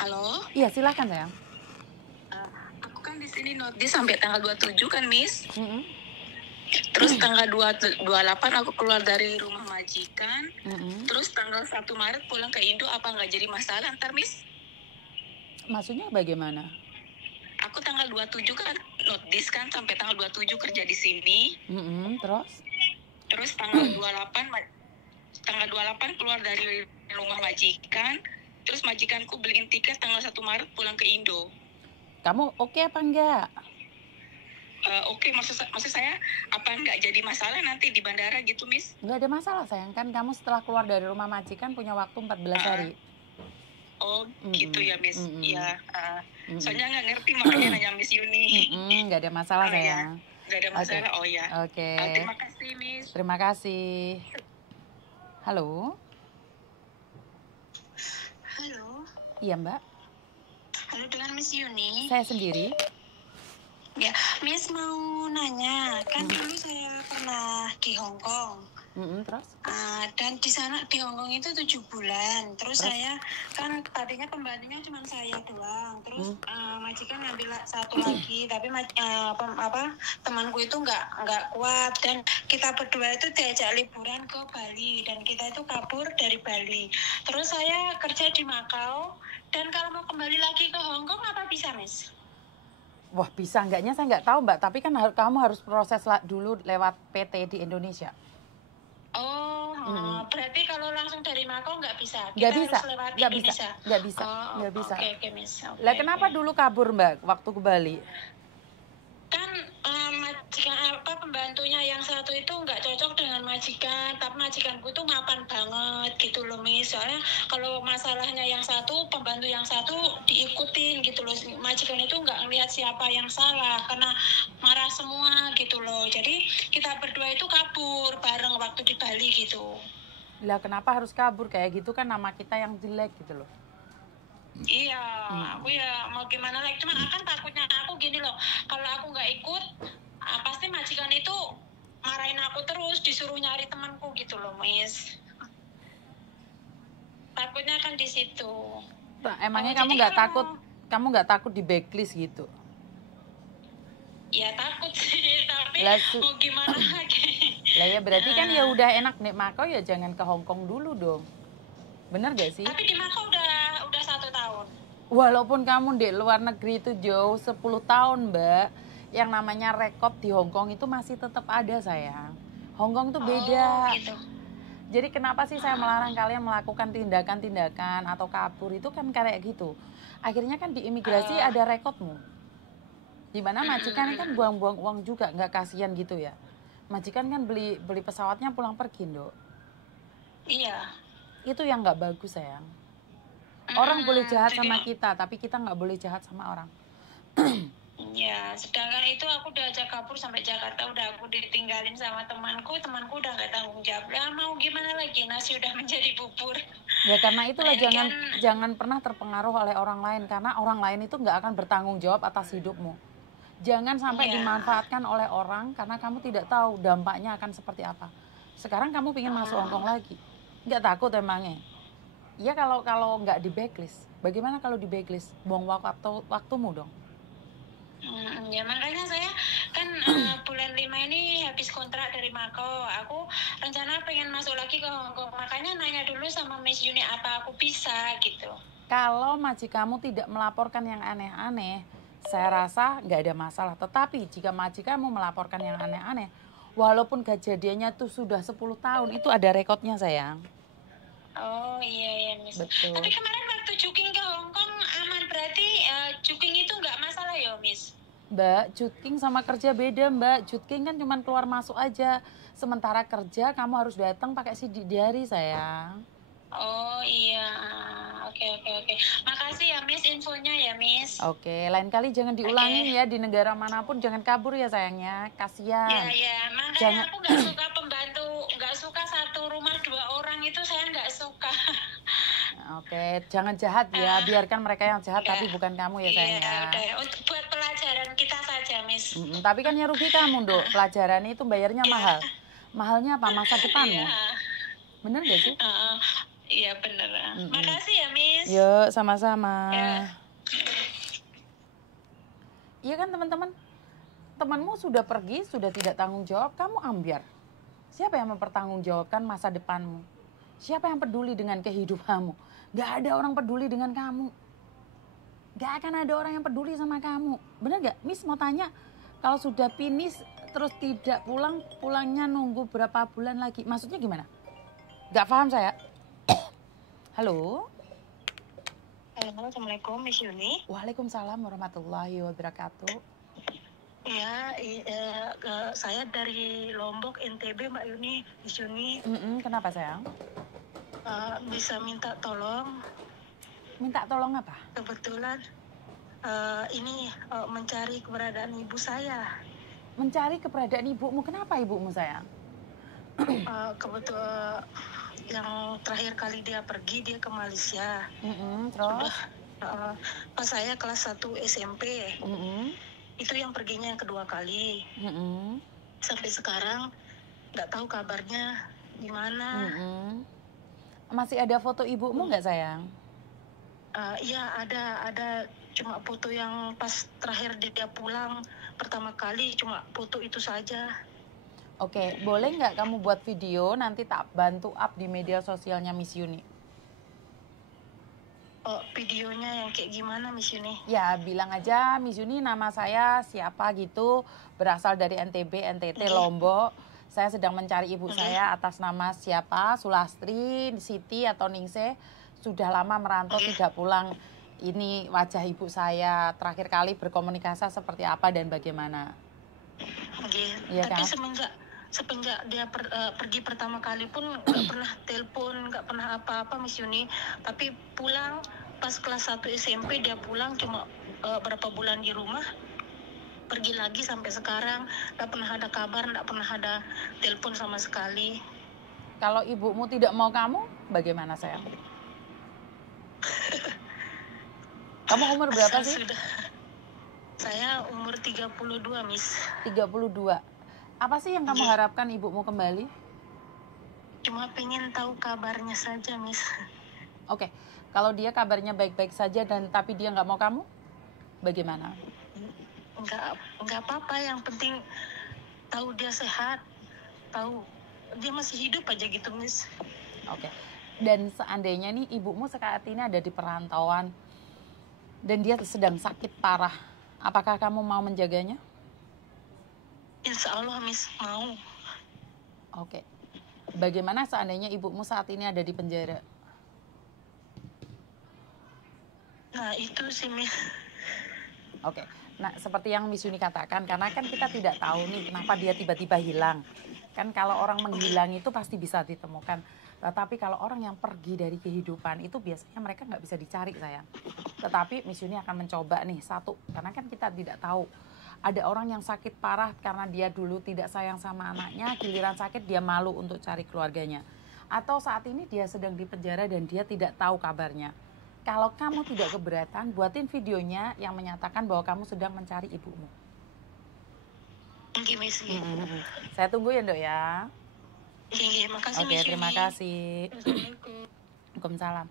Halo? Iya, silakan sayang. Aku kan di sini notice sampai tanggal 27 kan, Miss. Mm-mm. Terus tanggal 28 aku keluar dari rumah majikan. Mm-mm. Terus tanggal 1 Maret pulang ke Indo, apa nggak jadi masalah ntar, Miss? Maksudnya bagaimana? Aku tanggal 27 kan notice kan sampai tanggal 27 kerja di sini. Mm-mm. Terus tanggal 28 keluar dari rumah majikan. Terus majikanku beliin tiket tanggal 1 Maret pulang ke Indo. Kamu oke apa enggak? Oke, maksud saya apa nggak jadi masalah nanti di bandara gitu, Miss? Enggak ada masalah sayang, kan kamu setelah keluar dari rumah majikan punya waktu 14 hari. Oh, gitu ya, Miss. Mm-mm. Iya. Mm-mm. Soalnya nggak ngerti makanya nanya Miss Yuni. Enggak ada masalah Oh, sayang. ya. Nggak ada masalah. Oh ya. Oke. Terima kasih, Miss. Terima kasih. Halo. Halo. Iya Mbak. Halo, dengan Miss Yuni. Saya sendiri. Ya, Miss mau nanya, kan dulu saya pernah di Hong Kong. Terus? Dan di sana di Hong Kong itu 7 bulan. Terus saya kan tadinya pembantunya cuma saya doang. Terus majikan ngambil satu lagi, tapi temanku itu nggak kuat, dan kita berdua itu diajak liburan ke Bali, dan kita itu kabur dari Bali. Terus saya kerja di Makau, dan kalau mau kembali lagi ke Hong Kong apa bisa, Miss? Wah, bisa enggaknya saya nggak tahu Mbak, tapi kan kamu harus proses dulu lewat PT di Indonesia. Oh, berarti kalau langsung dari Makau nggak bisa? Nggak bisa, harus lewat nggak Indonesia? bisa. Oke, Miss. Lah kenapa dulu kabur Mbak waktu ke Bali? Kan pembantunya yang satu itu nggak cocok dengan majikan, tapi majikanku tuh mapan banget gitu loh, Miss. Soalnya kalau masalahnya yang satu, pembantu yang satu diikutin gitu loh. Majikan itu nggak ngelihat siapa yang salah, karena marah semua gitu loh. Jadi kita berdua itu kabur bareng waktu di Bali gitu. Lah kenapa harus kabur kayak gitu, kan nama kita yang jelek gitu loh. Iya, aku ya mau gimana lagi, cuma kan takutnya aku gini loh, kalau aku nggak ikut, pasti majikan itu marahin aku terus, disuruh nyari temanku gitu loh, Miss. Takutnya kan di situ. Emangnya kamu nggak takut di backlist gitu? Ya takut sih, tapi mau gimana lagi? Lah ya berarti kan ya udah enak nih Makau, ya jangan ke Hong Kong dulu dong. Bener gak sih? Tapi di Makau udah 1 tahun. Walaupun kamu di luar negeri itu jauh 10 tahun Mbak, yang namanya rekod di Hong Kong itu masih tetap ada sayang. Hong Kong tuh beda. Gitu. Jadi kenapa sih saya melarang kalian melakukan tindakan-tindakan atau kabur itu kan kayak gitu. Akhirnya kan di imigrasi ada rekodmu. Dimana majikan kan buang-buang uang juga, nggak kasihan gitu ya. Majikan kan beli pesawatnya pulang pergi, Dok. Iya. Itu yang nggak bagus sayang. Orang boleh jahat sama kita, tapi kita nggak boleh jahat sama orang. Ya, sedangkan itu aku udah ajak kabur sampai Jakarta, udah aku ditinggalin sama temanku udah nggak tanggung jawab. Ya mau gimana lagi, nasi udah menjadi bubur. Ya karena itulah jangan pernah terpengaruh oleh orang lain, karena orang lain itu nggak akan bertanggung jawab atas hidupmu. Jangan sampai dimanfaatkan oleh orang karena kamu tidak tahu dampaknya akan seperti apa. Sekarang kamu pengen masuk Hong Kong lagi, nggak takut emangnya? Ya kalau nggak di backlist, bagaimana kalau di backlist? Buang waktumu dong. Ya makanya saya kan bulan 5 ini habis kontrak dari Makau. Aku rencana pengen masuk lagi ke Hong Kong. Makanya nanya dulu sama Miss Yuni apa aku bisa gitu. Kalau majikanmu tidak melaporkan yang aneh-aneh, saya rasa nggak ada masalah. Tetapi jika majikanmu melaporkan yang aneh-aneh, walaupun kejadiannya tuh sudah 10 tahun, itu ada rekodnya sayang. Oh iya Miss. Betul. Tapi kemarin waktu Cuking ke Hong Kong aman, berarti Cuking itu nggak masalah ya Miss? Mbak, Cuking sama kerja beda Mbak. Cuking kan cuma keluar masuk aja. Sementara kerja kamu harus datang pakai sidik jari sayang. Oh iya, oke. Makasih ya Miss infonya ya Miss. Oke, lain kali jangan diulangin ya, di negara manapun jangan kabur ya sayangnya, kasihan. Iya, makanya aku nggak suka pembantu, nggak suka satu rumah 2 orang itu, saya nggak suka. Oke, jangan jahat ya, biarkan mereka yang jahat tapi bukan kamu ya sayangnya. Iya, udah, buat pelajaran kita saja Miss. Tapi kan ya rugi kamu Dok, pelajaran itu bayarnya mahal. Mahalnya apa? Masa depanmu. Bener gak sih? Iya bener. Makasih ya Miss. Yuk, sama-sama. Ya. Iya kan teman-teman? Temanmu sudah pergi, sudah tidak tanggung jawab, kamu ambiar. Siapa yang mempertanggungjawabkan masa depanmu? Siapa yang peduli dengan kehidupanmu? Gak ada orang peduli dengan kamu. Gak akan ada orang yang peduli sama kamu. Bener gak? Miss mau tanya, kalau sudah finish terus tidak pulang, pulangnya nunggu berapa bulan lagi? Maksudnya gimana? Gak paham saya. Halo? Halo, Assalamualaikum, Miss Yuni. Waalaikumsalam warahmatullahi wabarakatuh. Ya, saya dari Lombok, NTB, Mbak Yuni, Miss Yuni. Kenapa sayang? Bisa minta tolong? Minta tolong apa? Kebetulan ini mencari keberadaan ibu saya. Mencari keberadaan ibumu, kenapa ibumu sayang? Kebetulan yang terakhir kali dia pergi, dia ke Malaysia. Terus? Pas saya kelas 1 SMP. Itu yang perginya yang kedua kali. Sampai sekarang nggak tahu kabarnya gimana. Masih ada foto ibumu nggak sayang? Iya ada cuma foto yang pas terakhir dia pulang pertama kali, cuma foto itu saja. Oke, boleh nggak kamu buat video, nanti tak bantu up di media sosialnya Miss Yuni? Videonya yang kayak gimana Miss Yuni? Ya bilang aja Miss Yuni nama saya siapa gitu, berasal dari NTB, NTT, Lombok. Saya sedang mencari ibu saya atas nama siapa, Sulastri, Siti atau Ningsih. Sudah lama merantau tidak pulang. Ini wajah ibu saya, terakhir kali berkomunikasi seperti apa dan bagaimana. Ya, tapi kan? semenjak dia pergi pertama kali pun nggak pernah telepon, nggak pernah apa-apa Miss Yuni. Tapi pulang pas kelas 1 SMP dia pulang cuma berapa bulan di rumah, pergi lagi sampai sekarang nggak pernah ada kabar, nggak pernah ada telepon sama sekali. Kalau ibumu tidak mau kamu, bagaimana sayang? Kamu umur berapa sih? Saya umur 32 Miss. 32. Apa sih yang kamu harapkan ibumu kembali? Cuma pengen tahu kabarnya saja Miss. Oke, kalau dia kabarnya baik-baik saja dan tapi dia nggak mau kamu, bagaimana? Nggak apa-apa, yang penting tahu dia sehat, tahu dia masih hidup aja gitu Miss. Oke. Dan seandainya nih ibumu saat ini ada di perantauan dan dia sedang sakit parah, apakah kamu mau menjaganya? Insya Allah Miss, mau. Oke. Bagaimana seandainya ibumu saat ini ada di penjara? Nah itu sih Miss. Oke. Nah seperti yang Miss Yuni katakan, karena kan kita tidak tahu nih kenapa dia tiba-tiba hilang. Kan kalau orang menghilang itu pasti bisa ditemukan. Tetapi kalau orang yang pergi dari kehidupan itu biasanya mereka nggak bisa dicari sayang. Tetapi Miss Yuni akan mencoba nih satu, karena kan kita tidak tahu. Ada orang yang sakit parah karena dia dulu tidak sayang sama anaknya, giliran sakit dia malu untuk cari keluarganya. Atau saat ini dia sedang di penjara dan dia tidak tahu kabarnya. Kalau kamu tidak keberatan, buatin videonya yang menyatakan bahwa kamu sedang mencari ibumu. Oke Miss. Saya tunggu ya Dok ya. Iya, makasih Oke, Miss terima Yuni. kasih. Assalamualaikum. Waalaikumsalam.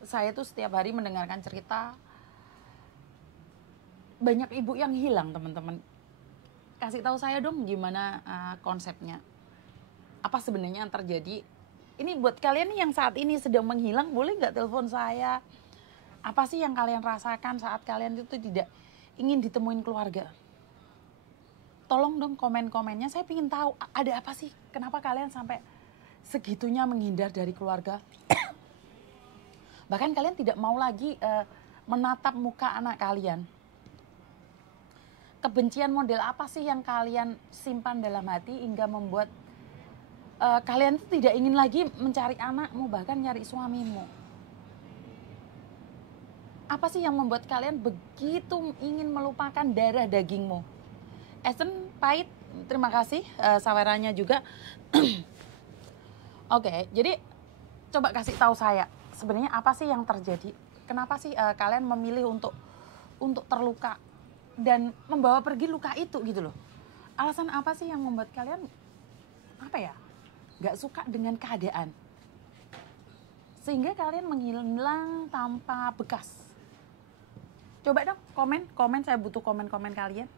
Saya tuh setiap hari mendengarkan cerita banyak ibu yang hilang teman-teman. Kasih tahu saya dong gimana konsepnya. Apa sebenarnya yang terjadi? Ini buat kalian nih yang saat ini sedang menghilang, boleh nggak telepon saya? Apa sih yang kalian rasakan saat kalian itu tidak ingin ditemuin keluarga? Tolong dong komen-komennya, saya ingin tahu ada apa sih? Kenapa kalian sampai segitunya menghindar dari keluarga? Bahkan kalian tidak mau lagi menatap muka anak kalian. Kebencian model apa sih yang kalian simpan dalam hati hingga membuat kalian tidak ingin lagi mencari anakmu, bahkan nyari suamimu? Apa sih yang membuat kalian begitu ingin melupakan darah dagingmu? Esen Pahit, terima kasih sawerannya juga. Oke, jadi coba kasih tahu saya sebenarnya apa sih yang terjadi? Kenapa sih kalian memilih untuk terluka dan membawa pergi luka itu gitu loh? Alasan apa sih yang membuat kalian nggak suka dengan keadaan? sehingga kalian menghilang tanpa bekas. Coba dong komen, saya butuh komen-komen kalian.